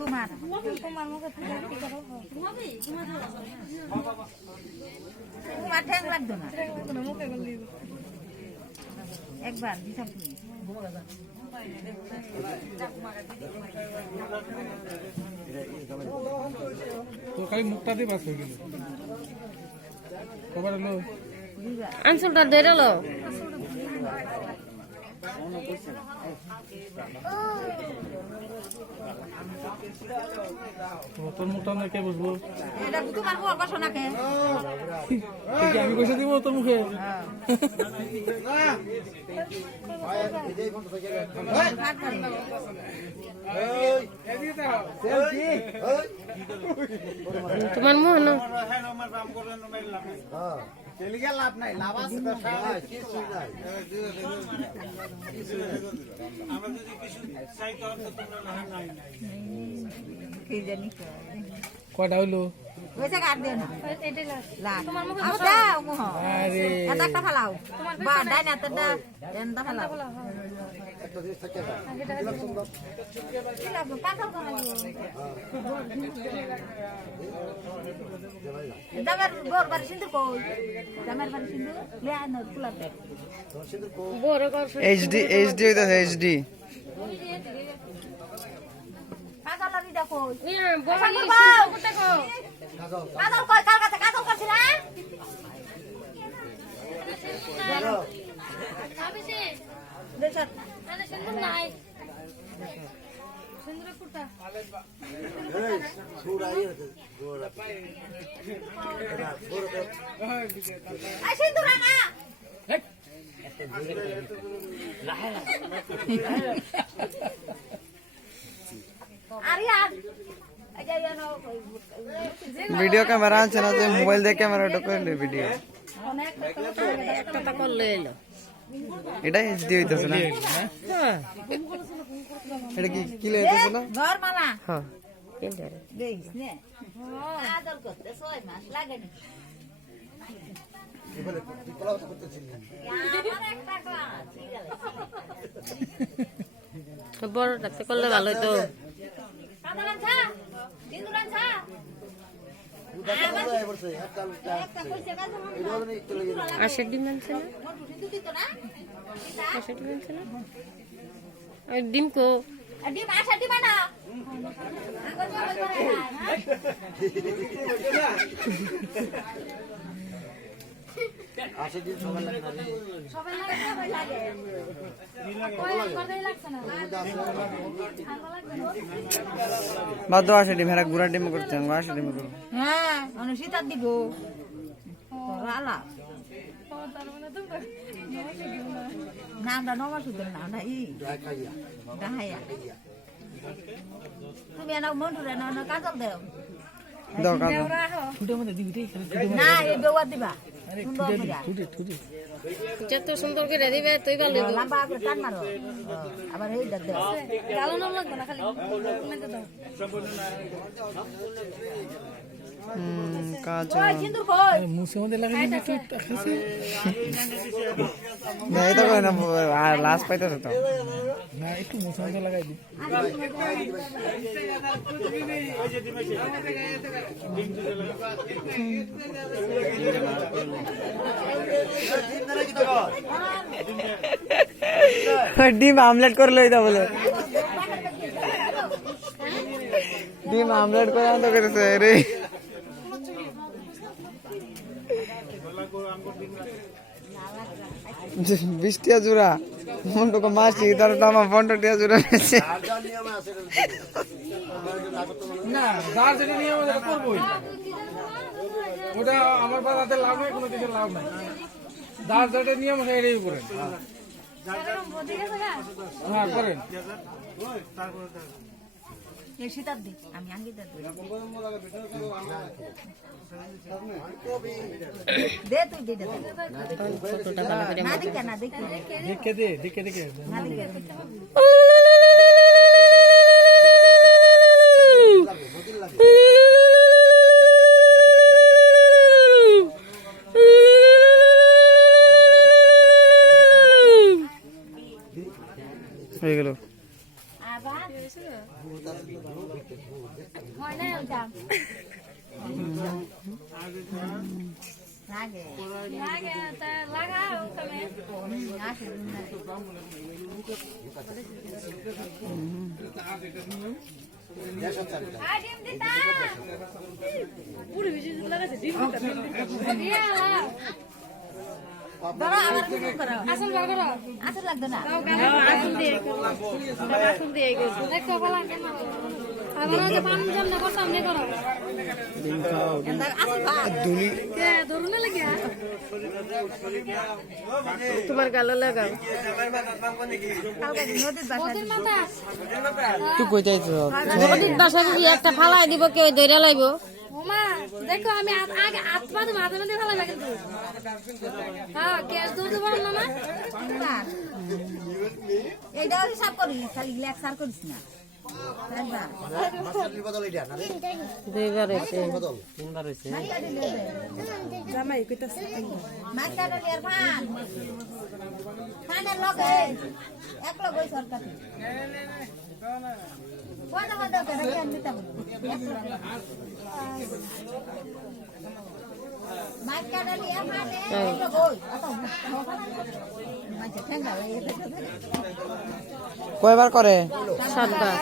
তোমার তোমার মুখে তোমার ঠ্যাং লাগতো না একবার হিসাব তো খালি মুখটা দিয়ে বাস হয়ে গেল কবার হলো আনসুলটা ধরে লো তোর মুখটা না কে বুঝবো এটা তোমার বল বসো না কে আমি পয়সা দিব তোর মুখে তোমার মুখ না লাভ নাই লাভ আছে কয়টা হইলো হয়েছে কাট দিও না তোমার মুখে দাও মুহ আরে একটা ফালাও বা ডাইনা তেডা এন্ডা ফালাও একটা জিনিস থাকে না কি লাগবে পাতাও তো দামের গোর বাড়ি সিন্ধু কই দামের বাড়ি সিন্ধু লে আনো কুলা দেখ বড় কর এইচডি হইতাছে এইচডি কাজল লাগি দেখো ইয়া বড় দেখো কাজল কই কাল কাছে কাজল করছ না আবিসে দেখ আরে সুন্দর নাই সুন্দর ফুটা এই সুরাই আছে গোরা এটা বড় আই সিন্ধু রাখা আরে আর ভিডিও ক্যামেরা আছে না যে মোবাইল দিয়ে ক্যামেরাটা করে ভিডিও একটা তা করলে এলো এটা এইচডি হইতাছে না হ্যাঁ এটা কি হইতাছে না ঘর মালা হ্যাঁ দেখিস নে আদর করতে 6 মাস লাগে না এবারে পোলাও করতেছি আমার একটা কাজ ঠিক আছে বড়টাতে করলে ভালো হতো সাধারণ ছা দিনুরান ছা একটা কইছে কাজ আশের ডিম আনছে না সিন্ধু দিত না আশের ডিম আনছে না আর ডিম কো আডি মাছ আডি বানা আগর জল করে আসে দিন সকাল লাগে না সবাই লাগে সবাই লাগে কই করতেই লাগছ না বাদ আসে ডিম হেরা গুড়া ডিম করতে আসে ডিম করো হ্যাঁ অনুসিতার দিব রালা না আমরা নমা সুন্দর না আমরা ই খাইয়া ডাহাইয়া তুমি এনা মন্টুরে না কাজল দেও দাও কাজ ফুটের মধ্যে দিবি না এই বেওয়া দিবা সুন্দর করে যত সুন্দর করে দিবে তুই ভালো লম্বা করে টান মারো আবার এই দাও গালো না লাগবে না খালি কাজ ওই সিন্দুর কই মুসের মধ্যে লাগাই একটু খাসি না এটা করে না আর লাস্ট পাইতাছে তো না একটু মুসের মধ্যে লাগাই দি ডিম আমলেট করে লইতা বলে ডিম আমলেট করে আনতে করেছে রে 20 টিয়া জোড়া মন্টুকে মাসি তার দামা 15 টিয়া জোড়া নিয়েছে না যার যেটা নিয়ে আমাদের করবোই ওটা আমার বাড়াতে লাভ নাই কোনো কিছু লাভ নাই যার যেটা নিয়ে আমরা এটাই করেন হ্যাঁ করেন এই শীতার দি আমি আঙ্গি দে দে তুই দে না দেখে না দেখে দেখে দে দেখে দেখে না দেখে হয়ে গেল আবার হয় না ওটা লাগে লাগে তা লাগাও তুমি আসে আই ডিম দিতা পুরো ভিডিও লাগাছে ডিম দিতা বড় আবার কি করো আসল বার করো আসল লাগবে না আসল দিয়ে দেখো বলা কেন আবার যে পান জন্য করতাম নে করো ডিম খাও আসল বা দুলি কে ধরু না লাগিয়া তোমার গালে লাগাও কালকে নদীর মাথা তুই কই যাইছ নদীর বাসা কি একটা ফালাই দিব কেউ দইরা লাইব ওমা দেখো আমি আগে আত্মা তো মাঝে মাঝে ভালো লাগে কিন্তু হ্যাঁ গ্যাস দৌড়তে পারো না এইটাও হিসাব করিস খালি লেকচার করিস না বদল এটা না রে দুইবার হয়েছে বদল তিনবার হইছে জামাই কইতাছে মাস্টারের ইয়ার ফান ফানের লগে এক লগে সরকার কোন হদা করে জ্ঞান দিতে হবে মাস্টারের ইয়ার ফানে এক লগে অত মাঝে ঠেঙ্গা কয়বার করে 7 বার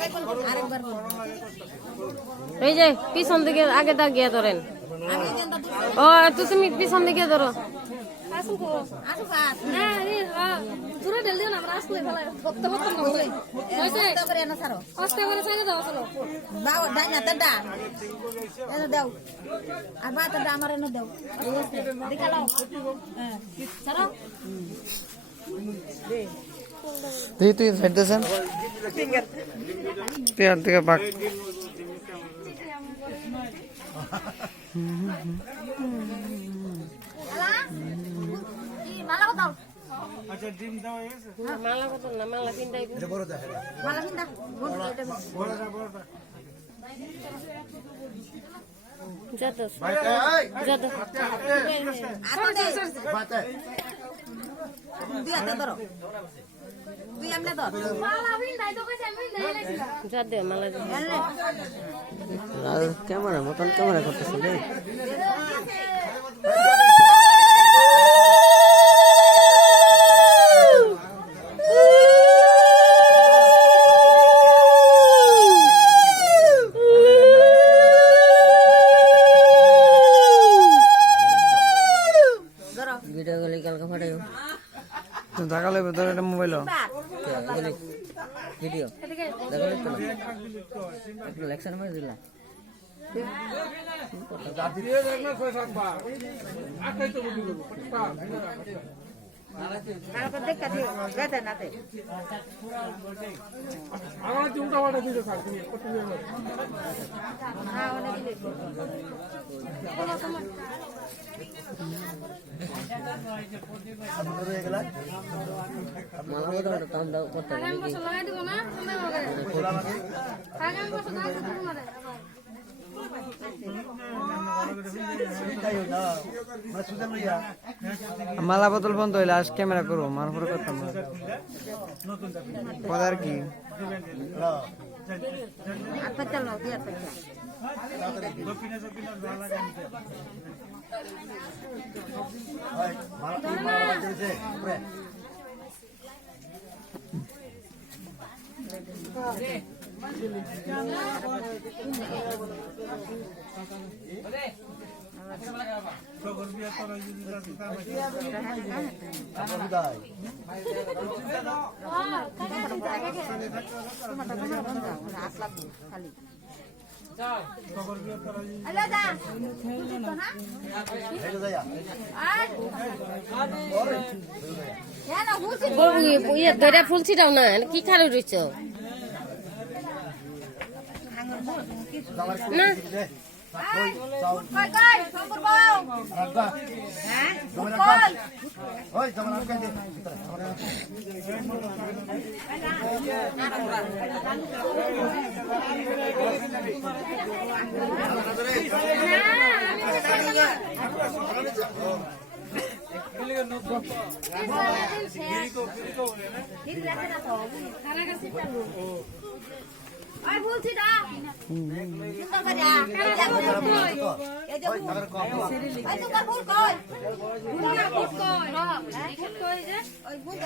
আরেকবার এই যে পিছন দিকে আগে দাগিয়ে ধরেন আমি যেটা ও তুমি পিছন দিকে ধরো আসুক আসুক না রে পুরো ঢেল দিও না আমরা আসলে ফেলাই ধরতে হতো না বলে হইছে তো করে না ছাড়ো কষ্ট করে ছাইরে দাও চলো দাও দাই না তডা এনে দাও আর বাতটা আমার এনে দাও দেখালাও হ্যাঁ ছাড়ো তুই ফেলতেছেন পেয়ার থেকে পাক মালা দাও আচ্ছা ডিম দাও এসে মালা কত না মালা পিন্দাই এটা বড় দেখা রে মালা কিনদা বড় এটা বড়টা বড়টা যত ভাই যত আর দে বাতে তুই আতে ধরো তুই এমনে ধর মালা বিন্দাই তো কইছে আমি বিন্দাই লাইছিলাম যত মালা দে ক্যামেরা মতন ক্যামেরা করতেছে রে ভিডিও গুলি কালকে ফাটাইও টাকা লাগবে তোর একটা মোবাইল ভিডিও দেখো তো একটু লেকচার মারি দিলা দিয়ে দেখ না 6-7 বার আটাই তো বুঝি দেবো তারপর দেখা দিও গাদা নাতে আমার চিন্তা ভাবনা দিতে স্যার তুমি কত দিন হ্যাঁ অনেক দিন আপনারা এগুলা মালা কত টান দাও কত আগামী বছর লাগাই দিব না সুন্দর হবে আগামী বছর দাও তোমারে তাই না মানে সুজন লইয়া মালা বোতল বন্ধ হইলে আজ ক্যামেরা করবো মার পরে করতাম না পদার কি হ্যাঁ আর পাঁচটা লাও দিয়ে পাঁচটা ভাই মারা দিয়েছে উপরে বিদায় খালি হ্যালো দা না এই যায়া কেন হুসি ইয়ে দইরা ফুলছিটাও না কি খালি রইছ না কই কই সম্পূর্ণ বাও রাখবা হ্যাঁ কই ওই জামানা কে দে ওই বলছি না সুন্দর করে এই যে ওই তাদের কম এই তো ভুল কই ভুল কই যে ওই ভুল